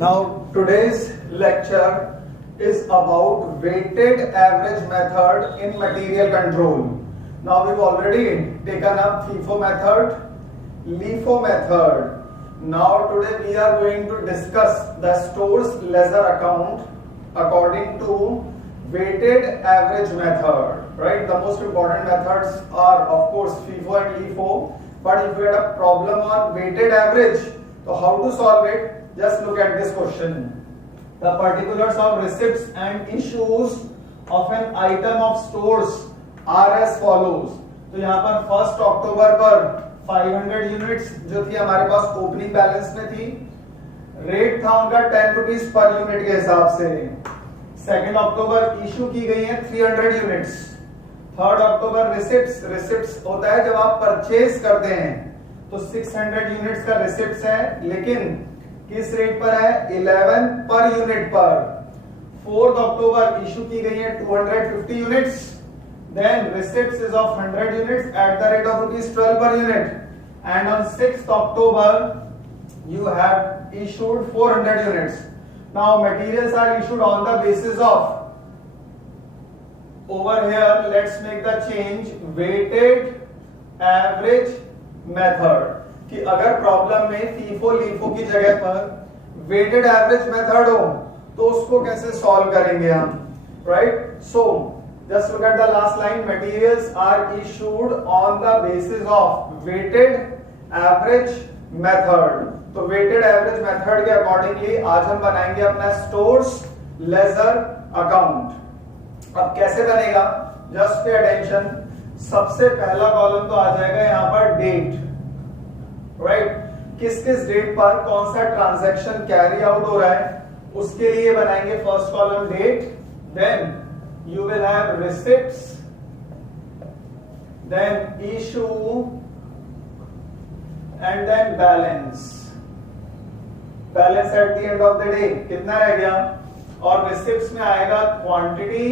Now today's lecture is about weighted average method in material control. Now we've already taken up FIFO method, LIFO method. Now today we are going to discuss the store's ledger account according to weighted average method. Right? The most important methods are of course FIFO and LIFO. But if you had a problem on weighted average, so how to solve it? Just look at this question. The particulars of receipts and issues of an item of stores are as follows. तो यहाँ पर 1 अक्टूबर पर 500 units जो थी हमारे पास opening balance में थी, rate था उनका 10 रुपीज पर यूनिट के हिसाब से। 2 अक्टूबर इशू की गई है 300 यूनिट्स। 3 अक्टूबर रिसिप्ट्स होता है जब आप परचेज करते हैं, तो 600 यूनिट्स का रिसिप्ट्स है, लेकिन किस रेट पर है? 11 पर यूनिट पर। 4 अक्टूबर इशू की गई है 250 units, then receipts is of 100 units at the rate of rupees 12 per unit, and on 6th October you have issued 400 units. Now materials are issued on the basis of, over here let's make the change, weighted average method, कि अगर problem में FIFO LIFO की जगह पर weighted average method हो तो उसको कैसे सॉल्व करेंगे हम, right? So just look at the last line, materials are issued on the basis of weighted average method. तो वेटेड एवरेज मेथड के अकॉर्डिंगली आज हम बनाएंगे अपना स्टोर्स लेजर अकाउंट। अब कैसे बनेगा? Just pay attention. सबसे पहला कॉलम तो आ जाएगा यहां पर डेट, राइट? किस किस डेट पर कौन सा ट्रांजैक्शन कैरी आउट हो रहा है उसके लिए बनाएंगे first column date, then you will have receipts, then issue and then balance. Balance at the end of the day कितना रह गया, और रिसिप्ट्स में आएगा क्वांटिटी,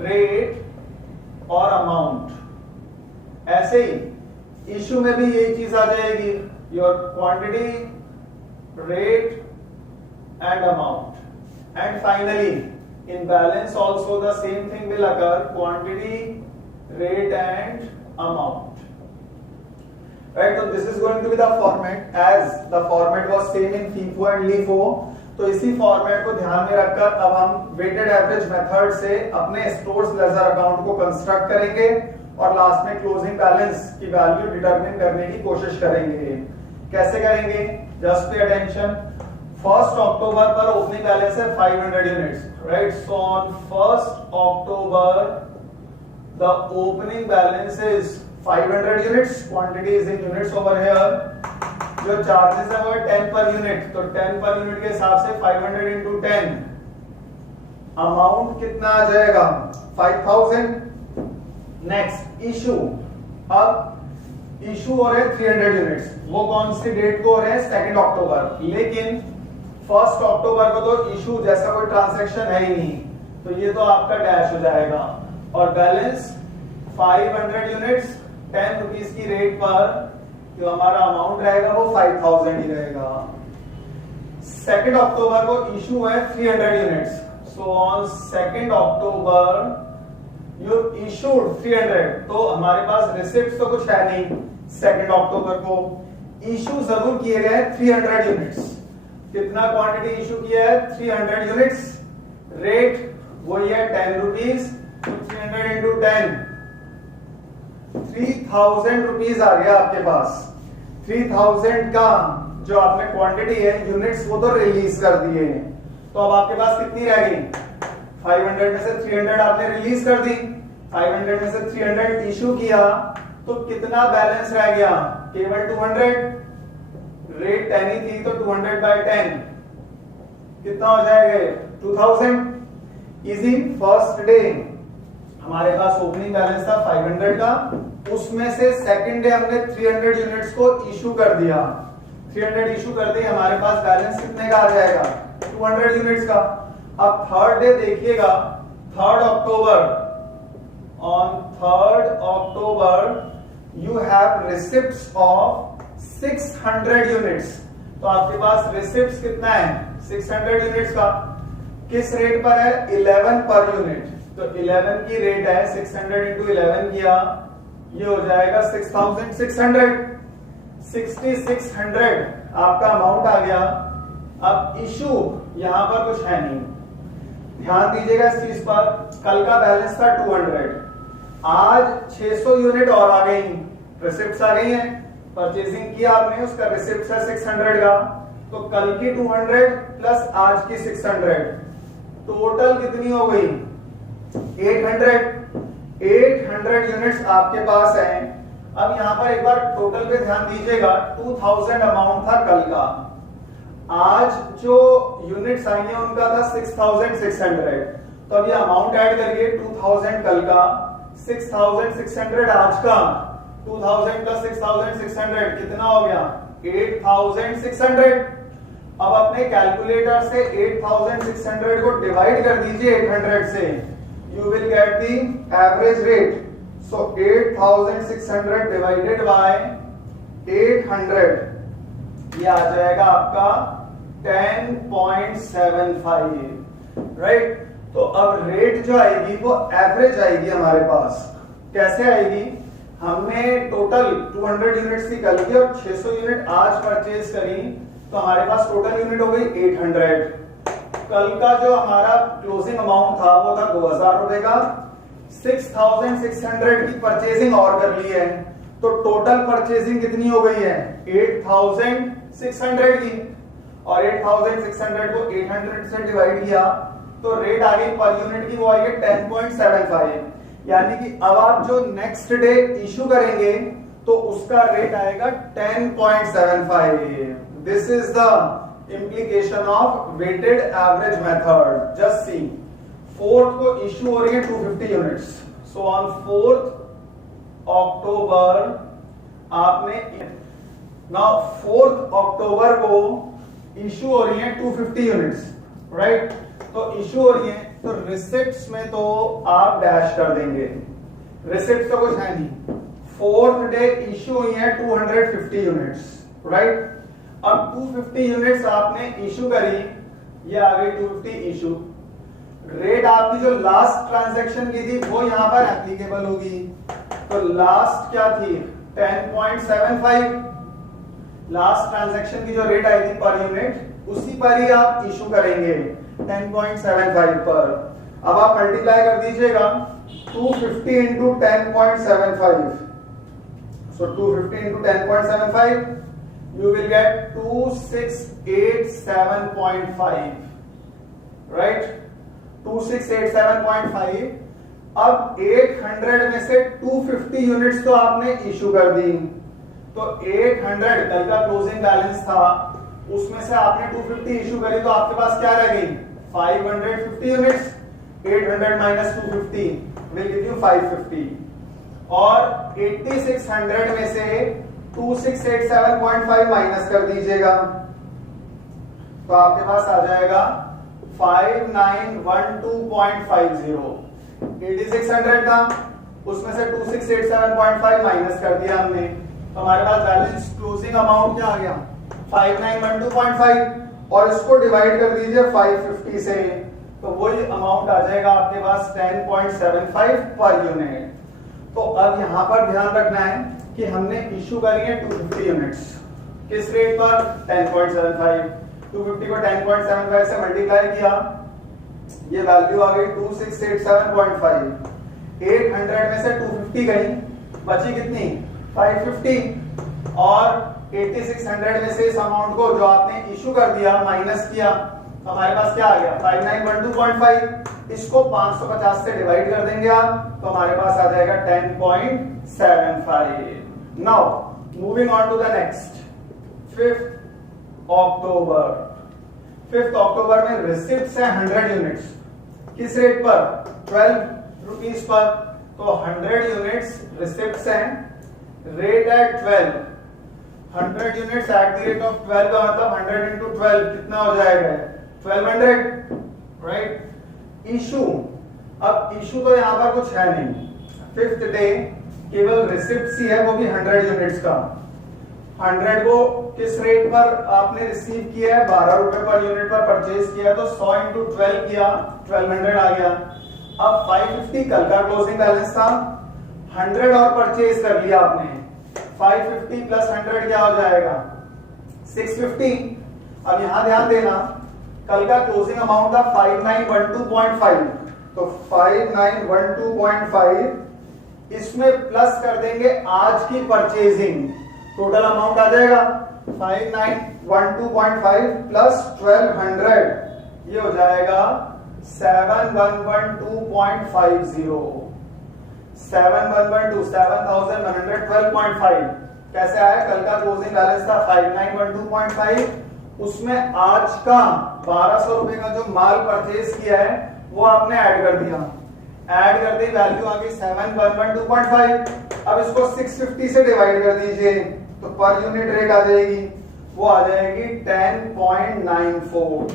रेट और अमाउंट। ऐसे ही इशू में भी यही चीज आ जाएगी, your quantity, rate and amount. And finally in balance also the same thing will occur, quantity, rate and amount, right? तो this is going to be the format as the format was same in FIFO and LIFO. तो इसी format को ध्यान में रखकर अब हम weighted average method से अपने स्टोर्स लेजर अकाउंट को कंस्ट्रक्ट करेंगे और लास्ट में क्लोजिंग बैलेंस की वैल्यू डिटरमिन करने की कोशिश करेंगे। कैसे करेंगे? Just pay attention. 1 अक्टूबर पर ओपनिंग बैलेंस है 500 units, right? So on 1 October the opening balance is 500 units, quantity is in units over here. जो चार्जेस है वो 10 पर यूनिट, तो 10 पर यूनिट के हिसाब से 500 इंटू 10, अमाउंट कितना आ जाएगा? 5000। Next issue. अब इशू हो रहे हैं 300 यूनिट्स, वो कौन सी डेट को हो रहे हैं? 2 अक्टूबर, लेकिन 1 अक्टूबर को तो इशू जैसा कोई ट्रांजैक्शन है ही नहीं, तो ये तो आपका डैश हो जाएगा। और बैलेंस 500 यूनिट्स 10 रुपीज की रेट पर, जो हमारा अमाउंट रहेगा वो 5000 ही रहेगा। 2 अक्टूबर को इशू है 300 units, so on 2 October you issued 300, तो हमारे पास रिसिप्ट तो कुछ है नहीं। 2 अक्टूबर को इशू जरूर किए गए 300 यूनिट्स। कितना क्वांटिटी इशू किया है? 300 यूनिट्स। रेट वही है 10 रुपीज, 300 इंटू 10, 3000 रुपीज आ गया आपके पास। 3000 का जो आपने क्वांटिटी है यूनिट्स वो तो रिलीज कर दिए, तो अब आपके पास कितनी रह गई? 500 में से 300 आपने रिलीज कर दी, 500 में से 300 इशू किया, तो कितना बैलेंस रह गया? केवल 200। रेट 10 ही थी तो 200 बाय 10 कितना हो जाएगा? 2000। इजी। फर्स्ट डे हमारे पास ओपनिंग बैलेंस था 500 का, उसमें से सेकंड डे हमने 300 यूनिट्स को इशू कर दिया। 300 इशू कर दी, हमारे पास बैलेंस कितने का आ जाएगा? 200 यूनिट्स का। अब थर्ड डे देखिएगा, 3 October, on 3 October you have receipts of 600 units, तो आपके पास रिसिप्ट्स कितना है? 600 यूनिट्स का। किस रेट पर है? 11 पर यूनिट। तो 11 की रेट है, 600 इंटू 11 किया, ये हो जाएगा 6600। 6600 आपका अमाउंट आ गया। अब इशू यहां पर कुछ है नहीं, ध्यान दीजिएगा इस चीज पर। कल का बैलेंस था 200, आज 600 यूनिट और आ गई, रिसिप्ट्स आ गई हैं, परचेजिंग किया आपने, उसका रिसिप्ट है 600 का। तो कल की 200 प्लस आज की 600, टोटल कितनी हो गई? 800। 800 यूनिट्स आपके पास हैं। अब यहां पर एक बार टोटल पे ध्यान दीजिएगा, 2000 अमाउंट था कल का, आज जो यूनिट्स आई हैं उनका था 6600। तो अब ये अमाउंट ऐड करिए, 2000 कल का, 6600 आज का, 2000 प्लस 6600 कितना हो गया? 8600। अब अपने कैलकुलेटर से 8600 को डिवाइड कर दीजिए 800 से, you will get the average rate. So 8600 divided by 800, ये आ जाएगा आपका 10.75, राइट। तो अब रेट जो आएगी वो एवरेज आएगी हमारे पास। कैसे आएगी? हमने टोटल 200 यूनिट्स की कल की और 600 यूनिट आज परचेज करी, तो हमारे पास टोटल यूनिट हो गई 800। कल का जो हमारा क्लोजिंग अमाउंट था वो था 2000 रुपए का, 6600 की परचेजिंग और कर ली है, तो टोटल परचेजिंग कितनी हो गई है? 8600 की। और 8600 को 800 से डिवाइड किया तो रेट आ गई पर यूनिट की, वो आई है 10.75। यानी कि अब आप जो नेक्स्ट डे इशू करेंगे तो उसका रेट आएगा 10.75। This is the implication of weighted average method. Just see, 4th को इशू हो रही है 250 यूनिट्स। सो ऑन 4th अक्टूबर आपने, नाउ 4th अक्टूबर को इशू हो रही है 250 यूनिट्स, राइट। तो इशू हो रही है तो रिसिप्ट्स में तो आप डैश कर देंगे, रिसिप्ट तो कुछ है नहीं। 4th डे इशू हुई है 250 यूनिट्स, राइट। अब 250 यूनिट्स आपने इशू करी, ये आ गई 250 इशू। रेट आपकी जो लास्ट ट्रांजैक्शन की थी वो यहां पर एप्लीकेबल होगी। तो लास्ट क्या थी? 10.75। लास्ट ट्रांजैक्शन की जो रेट आई थी पर यूनिट, उसी पर ही आप इशू करेंगे 10.75 पर। अब आप मल्टीप्लाई कर दीजिएगा 250 into 10.75। So 250 into 10.75, you will get 2687.5, right? 2687.5। अब 800 में से 250 यूनिट्स तो आपने इशू कर दी, तो 800 कल का क्लोजिंग बैलेंस था, उसमें से आपने 250 इशू करी, तो आपके पास क्या रह गई? 550 units. 800 minus 250 will give you 550। और 8600 में से 2687.5 माइनस कर दीजिएगा, तो आपके पास आ जाएगा 5912.50। 8600 था, उसमें से 2687.5 माइनस कर दिया हमने, तो हमारे पास बैलेंस क्लोजिंग अमाउंट क्या आ गया? 5912.5। और इसको डिवाइड कर दीजिए 550 से, तो वही अमाउंट आ जाएगा आपके पास 10.75 पर यूनिट। तो अब यहां पर ध्यान रखना है कि हमने इशू करी है 250 यूनिट्स, किस रेट पर? 10.75। 250 को 10.75 से मल्टीप्लाई किया, ये वैल्यू आ गई 2687.5। 800 में से 250 गई, बची कितनी? 550। और 8600 में से इस अमाउंट को जो आपने इशू कर दिया माइनस किया, तो हमारे पास क्या आ गया? 5912.5। इसको 550 से डिवाइड कर देंगे आप, तो हमारे पास आ जाएगा 10.75। Now moving on to the next, 5th October. 5th October में रिसिप्ट्स है 100 यूनिट्स, किस रेट पर? 12 रुपीज पर। तो 100 यूनिट्स रिसिप्ट्स हैं, रेट है 12। 100 units at the rate of 12 का मतलब 100 इंटू 12 कितना हो जाएगा? 1200, राइट। इशू, अब इशू तो यहां पर कुछ है नहीं, 5th डे केवल रिसिप्ट्स ही है, वो भी 100 यूनिट्स का। 100 को किस रेट पर आपने रिसीव किया है, 12 रुपए पर यूनिट पर परचेज किया, तो 100 इंटू 12 किया, 1200 आ गया। अब 550 कल का क्लोजिंग बैलेंस था, 100 और परचेज कर लिया आपने, 550 प्लस 100 क्या हो जाएगा, 650। अब यहां ध्यान देना, कल का क्लोजिंग अमाउंट था 5912.5, तो 5912.5 इसमें प्लस कर देंगे आज की परचेजिंग, टोटल अमाउंट आ जाएगा 5912.5 प्लस 1200, ये हो जाएगा 7112.50, 7112 कैसे आया, कल का क्लोजिंग बैलेंस था 5912.5, उसमें आज का 1200 रुपए का जो माल परचेज किया है वो आपने ऐड कर दिया, ऐड कर दी, वैल्यू आ गई 7112.5। अब इसको 650 से डिवाइड कर दीजिए तो पर यूनिट रेट आ जाएगी, वो आ जाएगी 10.94।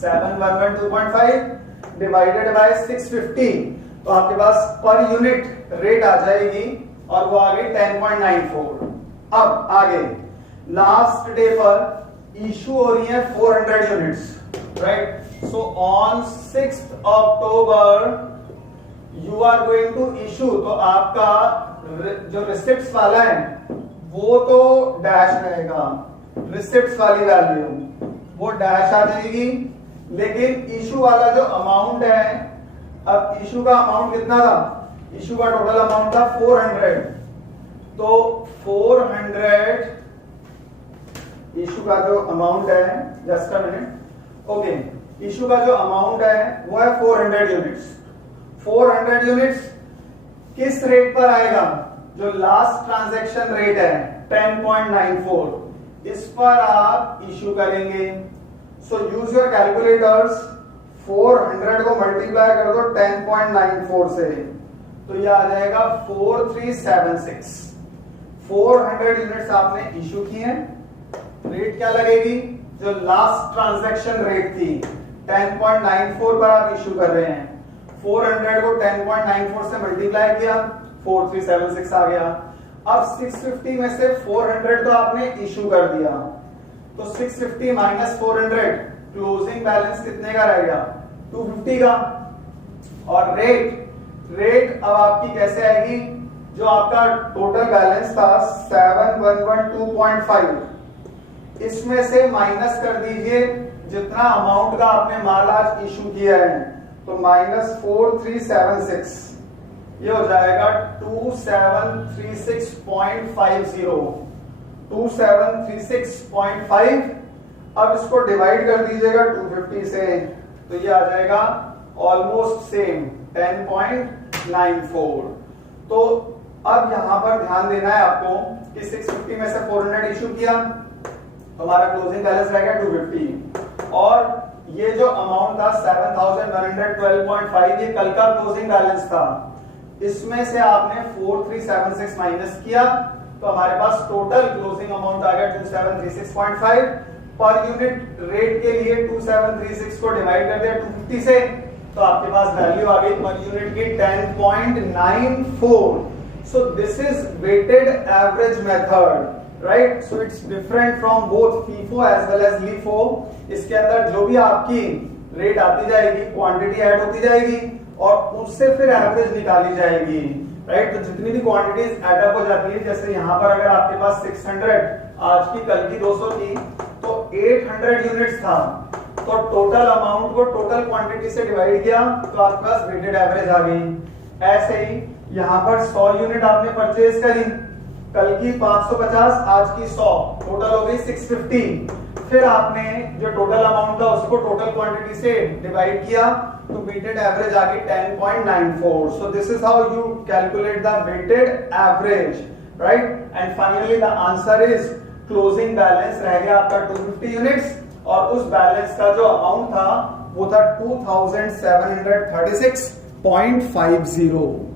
7112.5 डिवाइडेड बाय 650, तो आपके पास पर यूनिट रेट आ जाएगी और वो आ गई 10.94। अब आगे लास्ट डे पर इशू हो रही है 400 units, right. So on 6th October you are going to issue, तो आपका जो रिसिप्ट्स वाला है वो तो डैश रहेगा, रिसिप्ट्स वाली वैल्यू वो डैश आ जाएगी, लेकिन इशू वाला जो अमाउंट है, अब इशू का अमाउंट कितना था, इशू का टोटल अमाउंट था 400, तो 400 इशू का जो अमाउंट है, just a minute, okay, issue का जो अमाउंट है वो है 400 यूनिट्स। 400 यूनिट्स किस रेट पर आएगा, जो लास्ट ट्रांजैक्शन रेट है 10.94, इस पर आप इशू करेंगे। सो यूज योर कैलकुलेटर्स, 400 को मल्टीप्लाई कर दो 10.94 से, तो ये आ जाएगा 4376। 400 यूनिट्स आपने इशू किए हैं, रेट क्या लगेगी, जो लास्ट ट्रांजैक्शन रेट थी 10.94 पर आप इशू कर रहे हैं, 400 को 10.94 से मल्टीप्लाई किया, 4376 आ गया। अब 650 में से 400 तो आपने इशू कर दिया, तो 650 माइनस 400 क्लोजिंग बैलेंस कितने का रहेगा, 250 का। और रेट अब आपकी कैसे आएगी, जो आपका टोटल बैलेंस था 7112.5, इसमें से माइनस कर दीजिए जितना अमाउंट का आपने माल आज इशू किया है, तो माइनस 4376, ये हो जाएगा 2736.50, 2736.5। अब इसको डिवाइड कर दीजिएगा 250 से, तो ये आ जाएगा ऑलमोस्ट सेम 10.94। तो अब यहां पर ध्यान देना है आपको कि 650 में से 400 इशू किया, तो हमारा क्लोजिंग बैलेंस रहेगा 250, और ये जो अमाउंट था 7112.5, ये कल का क्लोजिंग बैलेंस था, इसमें से आपने 4376 माइनस किया, तो हमारे पास टोटल क्लोजिंग अमाउंट आ गया 2736.5। पर यूनिट रेट के लिए 2736 को डिवाइड कर दिया 250 से, तो आपके पास वैल्यू आ गई पर यूनिट की 10.94। So this is weighted average method, right. So it's different from both FIFO as well as LIFO. इसके अंदर जो भी आपकी रेट आती जाएगी, क्वांटिटी ऐड होती जाएगी और उससे फिर एवरेज निकाली जाएगी, राइट। तो जितनी भी क्वांटिटीज ऐड अप हो जाती है, जैसे यहाँ पर अगर आपके पास 600 आज की कल की 200 थी, तो 800 यूनिट्स था, तो टोटल अमाउंट को टोटल क्वांटिटी से डिवाइड किया, तो आपके पास वेटेड एवरेज आ गई। ऐसे ही यहाँ पर 100 यूनिट आपने परचेज करी, कल की 550, आज की 100, टोटल हो गई 650। फिर आपने जो टोटल अमाउंट था उसको टोटल क्वांटिटी से डिवाइड किया, तो वेटेड एवरेज आ गई 10.94। So this is how you calculate the weighted average, right. And finally the answer is closing balance रह गया आपका 250 यूनिट्स, और उस बैलेंस का जो अमाउंट था वो था 2736.50।